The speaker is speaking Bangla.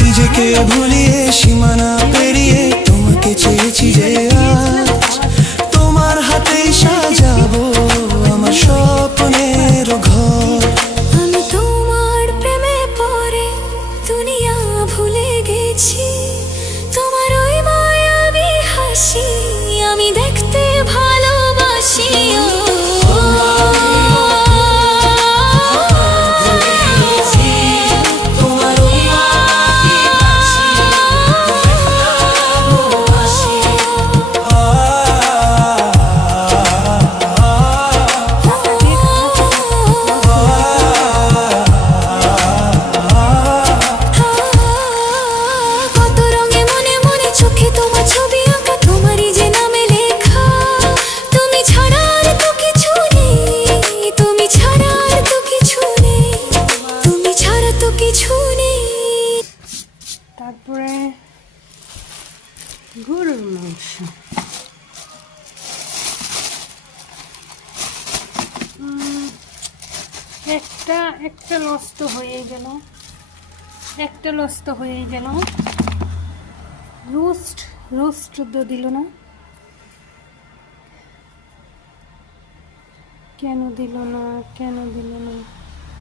নিজেকে ভুলিয়ে সীমানা পেরিয়ে তোমাকে চেয়েছি যে আজ তোমার হাতেই সাজাবো আমার স্বপ্নের ঘর। আমি তোমার প্রেমে পড়ে দুনিয়া ভুলে গেছি, তোমার ওই মায়াবী হাসি আমি দেখতে ভালোবাসি। তারপরে গরুর মাংস, একটা নষ্ট হয়ে গেল, রোস্ট তো দিল না, কেন দিল না?